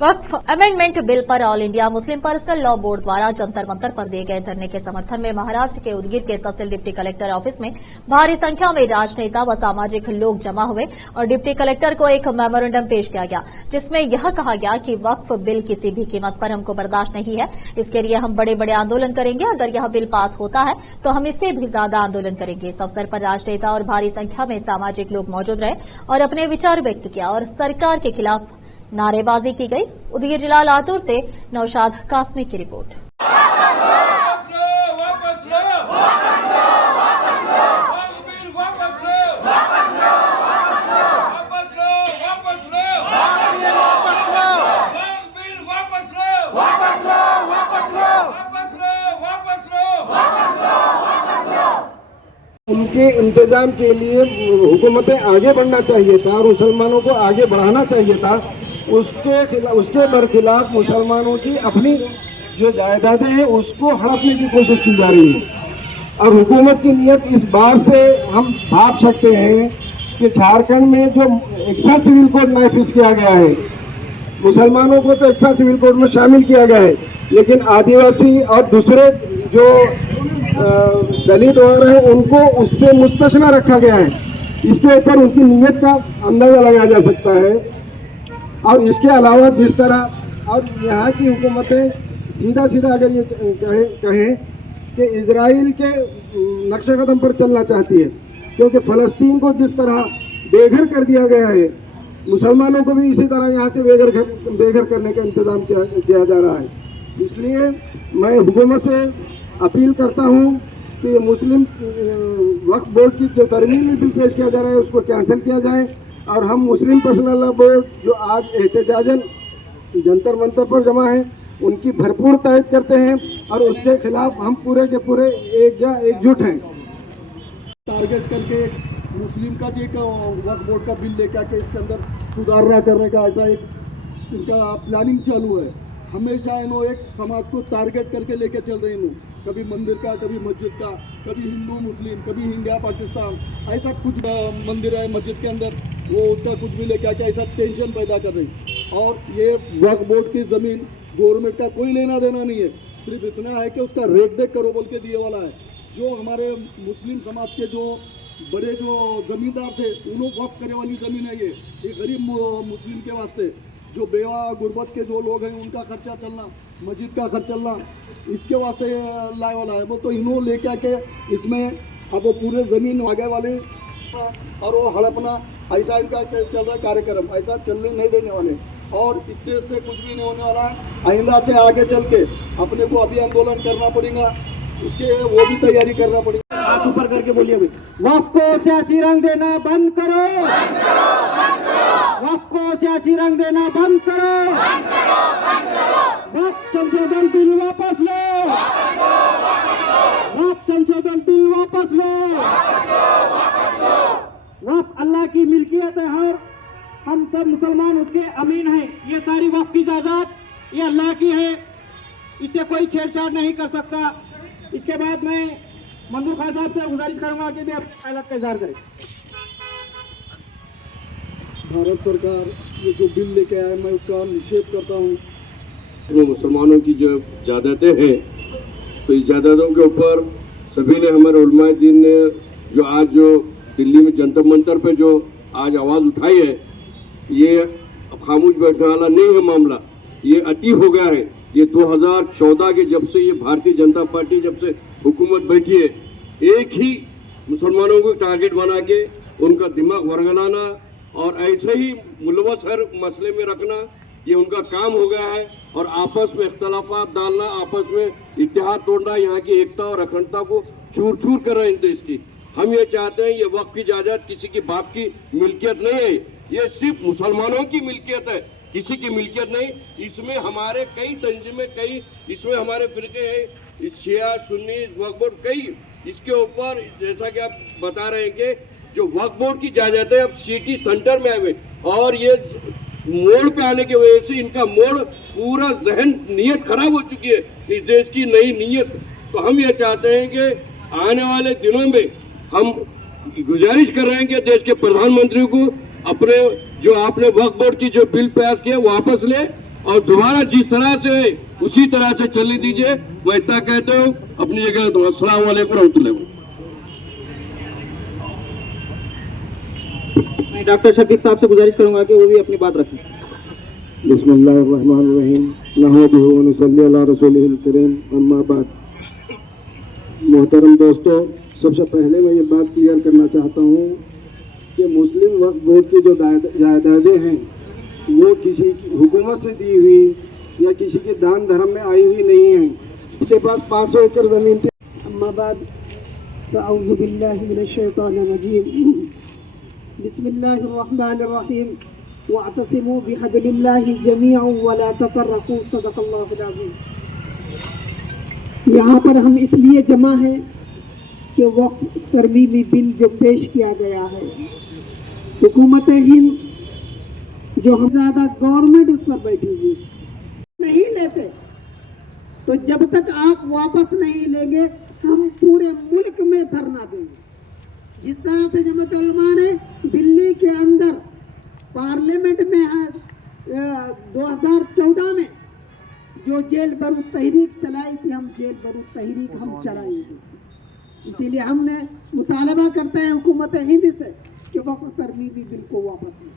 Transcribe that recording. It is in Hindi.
वक्फ अमेंडमेंट बिल पर all India Muslim personal law board द्वारा जंतर मंतर पर दिए गए धरने के समर्थन में महाराष्ट्र के उदगीर के तहसील डिप्टी कलेक्टर ऑफिस में भारी संख्या में राजनेता व सामाजिक लोग जमा हुए और डिप्टी कलेक्टर को एक मेमोरेंडम पेश किया गया, जिसमें यह कहा गया कि वक्फ बिल किसी भी कीमत पर हमको बर्दाश्त नहीं है। इसके लिए हम बड़े बड़े आंदोलन करेंगे। अगर यह बिल पास होता है तो हम इससे भी ज्यादा आंदोलन करेंगे। इस अवसर पर राजनेता और भारी संख्या में सामाजिक लोग मौजूद रहे और अपने विचार व्यक्त किया और सरकार के खिलाफ नारेबाजी की गई। उदगीर जिला लातूर से नौशाद कासमी की रिपोर्ट। उनके इंतजाम के लिए हुकूमतें आगे बढ़ना चाहिए था और मुसलमानों को आगे बढ़ाना चाहिए था। उसके बरखिलाफ मुसलमानों की अपनी जो जायदादें हैं उसको हड़पने की कोशिश की जा रही है। और हुकूमत की नीयत इस बात से हम भाप सकते हैं कि झारखंड में जो एक्सा सिविल कोड नाफिज किया गया है, मुसलमानों को तो एक्सा सिविल कोड में शामिल किया गया है, लेकिन आदिवासी और दूसरे जो दलित वगैरह है उनको उससे मुस्तस्ना रखा गया है। इसके ऊपर उनकी नीयत का अंदाजा लगाया जा सकता है। और इसके अलावा जिस तरह और यहाँ की हुकूमतें सीधा सीधा अगर ये कहें कि इजराइल के नक्शे कदम पर चलना चाहती है, क्योंकि फ़लस्तीन को जिस तरह बेघर कर दिया गया है, मुसलमानों को भी इसी तरह यहाँ से बेघर करने का इंतज़ाम किया जा रहा है। इसलिए मैं हुकूमत से अपील करता हूँ कि ये मुस्लिम वक्फ बोर्ड की जो तरमीमी बिल पेश किया जा रहा है उसको कैंसिल किया जाए और हम मुस्लिम पर्सनल लॉ बोर्ड जो आज एहतजाजन जंतर मंतर पर जमा है उनकी भरपूर तायद करते हैं और उसके खिलाफ हम पूरे के पूरे एकजुट हैं। टारगेट करके मुस्लिम का जो एक वक्फ बोर्ड का बिल लेकर के इसके अंदर सुधारना करने का ऐसा एक इनका प्लानिंग चालू है। हमेशा इन्हों एक समाज को टारगेट करके लेके चल रहे हैं, कभी मंदिर का, कभी मस्जिद का, कभी हिंदू मुस्लिम, कभी इंडिया पाकिस्तान, ऐसा कुछ मंदिर है मस्जिद के अंदर वो उसका कुछ भी लेके आके ऐसा टेंशन पैदा कर रही। और ये वक्फ बोर्ड की ज़मीन गवर्नमेंट का कोई लेना देना नहीं है, सिर्फ इतना है कि उसका रेट देख करो बोल के दिए वाला है। जो हमारे मुस्लिम समाज के जो बड़े जो ज़मींदार थे उन्होंने वक्फ करे वाली ज़मीन है ये गरीब मुस्लिम के वास्ते, जो बेवा गुर्बत के जो लोग हैं उनका खर्चा चलना, मस्जिद का खर्च चलना, इसके वास्ते लाए वाला है। वो तो इन्हों लेके आके इसमें अब वो पूरे ज़मीन आगे वाले और वो हड़पना ऐसा इनका चल रहा है कार्यक्रम, ऐसा चलने नहीं देने वाले और इतने से कुछ भी नहीं होने वाला है। आइंदा से आगे चल के अपने को अभी आंदोलन करना पड़ेगा, उसके वो भी तैयारी करना पड़ेगा। हाथ ऊपर करके बोलिए वक्फ को सियासी रंग देना बंद करो, वक्फ को सियासी रंग देना बंद करो, वक्फ संशोधन बिल वापस लो, वक्फ संशोधन बिल वापस लो। वक्फ अल्लाह की मिल्कियत है, हर हम सब मुसलमान उसके अमीन हैं। ये सारी वक्फ की जायदाद ये अल्लाह की है, इससे कोई छेड़छाड़ नहीं कर सकता। इसके बाद मैं मंजूर खान साहब से गुजारिश करूंगा कि भी अपनी हालत का इजहार करें। भारत सरकार ये जो बिल लेके आए मैं उसका निषेध करता हूँ। इसमें मुसलमानों की जो जायदादें हैं तो इस जायदादों के ऊपर सभी ने, हमारे उलमाए दीन ने जो आज जो दिल्ली में जंतर मंतर पे जो आज आवाज़ उठाई है, ये अब खामोश बैठने वाला नहीं है मामला, ये अति हो गया है। ये 2014 के जब से ये भारतीय जनता पार्टी जब से हुकूमत बैठी है, एक ही मुसलमानों को टारगेट बना के उनका दिमाग वरगलाना और ऐसे ही मुलवस हर मसले में रखना, ये उनका काम हो गया है। और आपस में इख्तलाफात डालना, आपस में इत्तेहाद तोड़ना, यहाँ की एकता और अखंडता को चूर चूर कर रहे हैं देश की। हम ये चाहते हैं ये वक्फ की जायदाद किसी की बाप की मिल्कियत नहीं है, ये सिर्फ मुसलमानों की मिल्कियत है, किसी की मिल्कियत नहीं। इसमें हमारे कई तंजीमें, कई इसमें हमारे फिरके हैं, शिया सुन्नी वक्फ बोर्ड कई, इसके ऊपर जैसा कि आप बता रहे हैं कि जो वक्फ बोर्ड की जायदादें अब सिटी सेंटर में आए हुए और ये मोड़ पे आने की वजह से इनका मोड़ पूरा जहन नीयत खराब हो चुकी है, इस देश की नई नीयत। तो हम ये चाहते हैं कि आने वाले दिनों में हम गुजारिश कर रहे हैं कि देश के प्रधानमंत्री को अपने जो आपने वक्फ बोर्ड की जो बिल पास किया वापस ले और दोबारा जिस तरह से उसी तरह से चलने दीजिए। मैं इतना कहता हूँ, अपनी जगह तो अस्सलाम वालेकुम रहमतुल्लाह। मैं डॉक्टर शफीक साहब से गुजारिश करूंगा कि वो भी अपनी बात रखें। बिस्मिल्लाहिर्रहमानिर्रहीम नहमदुहु व नसल्ली अला रसूलिहिल करीम अम्मा बाद। मोहतरम दोस्तों, सबसे पहले मैं ये बात क्लियर करना चाहता हूँ कि मुस्लिम वक्फ बोर्ड की जो जायदादें हैं वो किसी हुकूमत से दी हुई या किसी के दान धर्म में आई हुई नहीं है। इसके पास 500 एकड़ ज़मीन थी। अम्मा बाद अऊज़ु बिल्लाहि मिनश शैतानिर रजीम बिस्मिल्लाहिर्रहमानिर्रहीम वअतसिमू बिहब्लिल्लाहि जमीअन वला तफर्रकू सदक़ल्लाहुल अज़ीम। यहाँ पर हम इसलिए जमा हैं कि वक्फ तरमीमी बिल जो पेश किया गया है, हुकूमत हिंद जो हम ज़्यादा गवर्नमेंट उस पर बैठी हुई नहीं लेते, तो जब तक आप वापस नहीं लेंगे हम पूरे मुल्क में धरना देंगे। जिस तरह से जमात उलमा ने दिल्ली के अंदर पार्लियामेंट में 2014 में जो जेल बरूद तहरीक चलाई थी, हम जेल बरूद तहरीक हम चलाएंगे। इसीलिए हमने मुतालबा करते हैं हुकूमत हिंद से कि वक्फ तरमीमी बिल को वापस लें।